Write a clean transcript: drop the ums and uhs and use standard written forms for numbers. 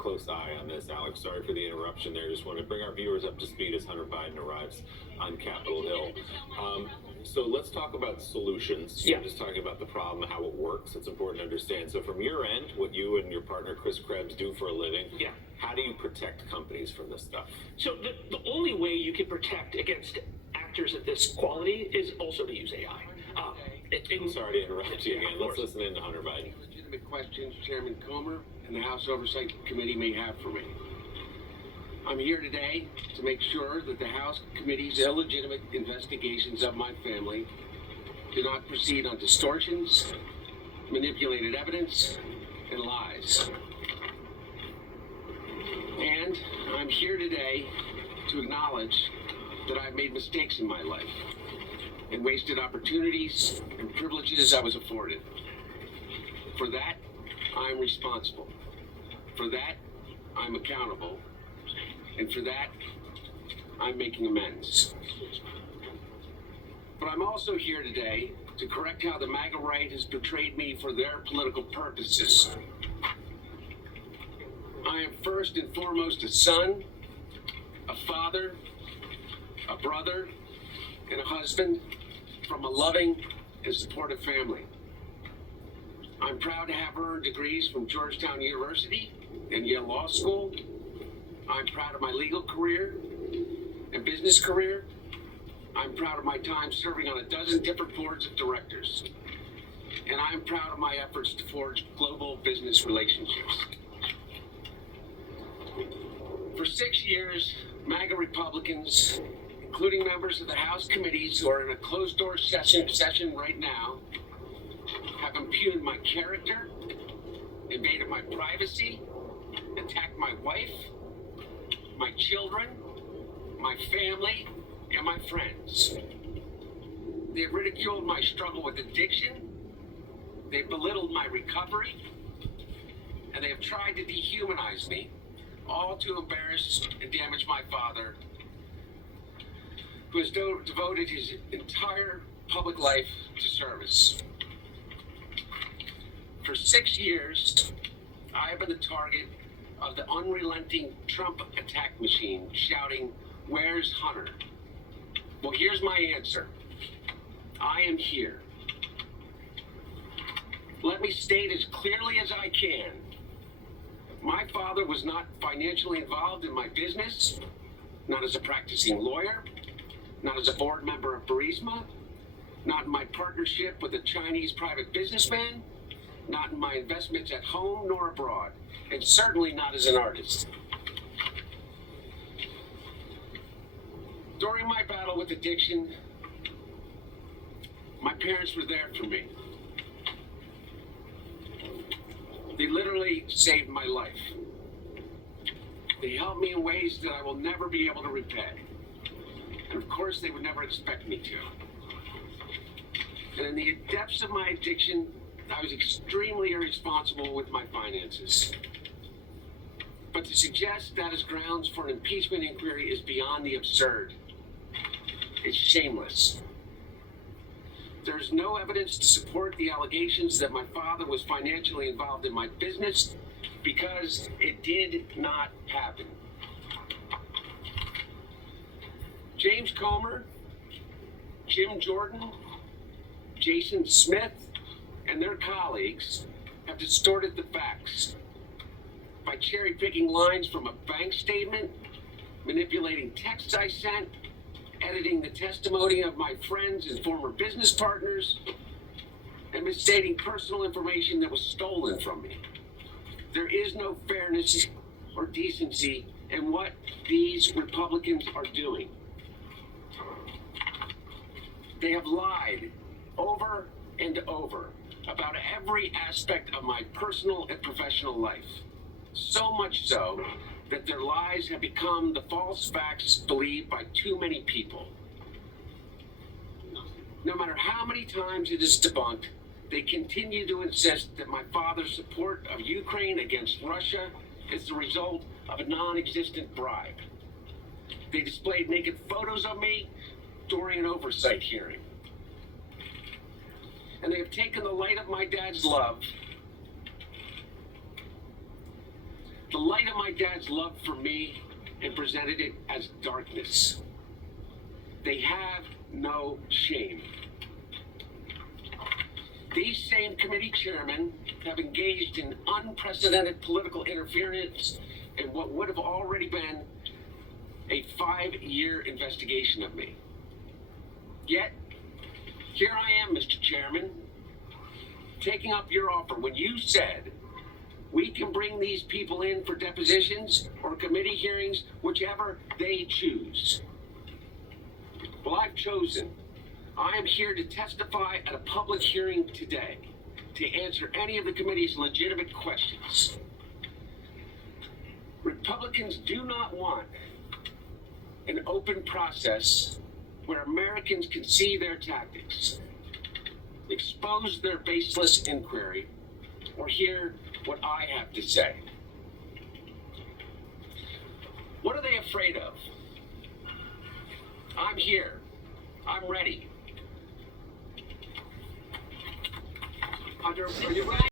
close eye on this. Alex, sorry for the interruption there. Just want to bring our viewers up to speed as Hunter Biden arrives on Capitol Hill. So let's talk about solutions. Yeah. You're just talking about the problem, how it works. It's important to understand. So from your end, what you and your partner Chris Krebs do for a living, Yeah. how do you protect companies from this stuff? So the only way you can protect against actors of this quality is also to use AI. I'm sorry to interrupt you again. Let's listen in to Hunter Biden. Legitimate questions Chairman Comer and the House Oversight Committee may have for me. I'm here today to make sure that the House Committee's illegitimate investigations of my family do not proceed on distortions, manipulated evidence, and lies. And I'm here today to acknowledge that I've made mistakes in my life and wasted opportunities and privileges I was afforded. For that, I'm responsible. For that, I'm accountable. And for that, I'm making amends. But I'm also here today to correct how the MAGA right has betrayed me for their political purposes. I am first and foremost a son, a father, a brother, and a husband from a loving and supportive family. I'm proud to have earned degrees from Georgetown University and Yale Law School. I'm proud of my legal career and business career. I'm proud of my time serving on a dozen different boards of directors. And I'm proud of my efforts to forge global business relationships. For 6 years, MAGA Republicans, including members of the House committees who are in a closed-door session right now, have impugned my character, invaded my privacy, attacked my wife, my children, my family, and my friends. They have ridiculed my struggle with addiction, they've belittled my recovery, and they have tried to dehumanize me, all to embarrass and damage my father, who has devoted his entire public life to service. For 6 years, I have been the target of the unrelenting Trump attack machine, shouting, "Where's Hunter?" Well, here's my answer. I am here. Let me state as clearly as I can. My father was not financially involved in my business, not as a practicing lawyer, not as a board member of Burisma, not in my partnership with a Chinese private businessman, not in my investments at home nor abroad, and certainly not as an artist. During my battle with addiction, my parents were there for me. They literally saved my life. They helped me in ways that I will never be able to repay. And of course, they would never expect me to. And in the depths of my addiction, I was extremely irresponsible with my finances. But to suggest that is grounds for an impeachment inquiry is beyond the absurd. It's shameless. There's no evidence to support the allegations that my father was financially involved in my business because it did not happen. James Comer, Jim Jordan, Jason Smith, and their colleagues have distorted the facts by cherry-picking lines from a bank statement, manipulating texts I sent, editing the testimony of my friends and former business partners, and misstating personal information that was stolen from me. There is no fairness or decency in what these Republicans are doing. They have lied over and over about every aspect of my personal and professional life. So much so that their lies have become the false facts believed by too many people. No matter how many times it is debunked, they continue to insist that my father's support of Ukraine against Russia is the result of a non-existent bribe. They displayed naked photos of me during an oversight hearing. And they have taken the light of my dad's love the light of my dad's love for me and presented it as darkness. They have no shame. These same committee chairmen have engaged in unprecedented political interference in what would have already been a 5-year investigation of me. Yet, here I am, Mr. Chairman, taking up your offer when you said we can bring these people in for depositions or committee hearings, whichever they choose. Well, I've chosen. I am here to testify at a public hearing today to answer any of the committee's legitimate questions. Republicans do not want an open process where Americans can see their tactics, expose their baseless inquiry, or hear what I have to say. What are they afraid of? I'm here. I'm ready. Are you ready?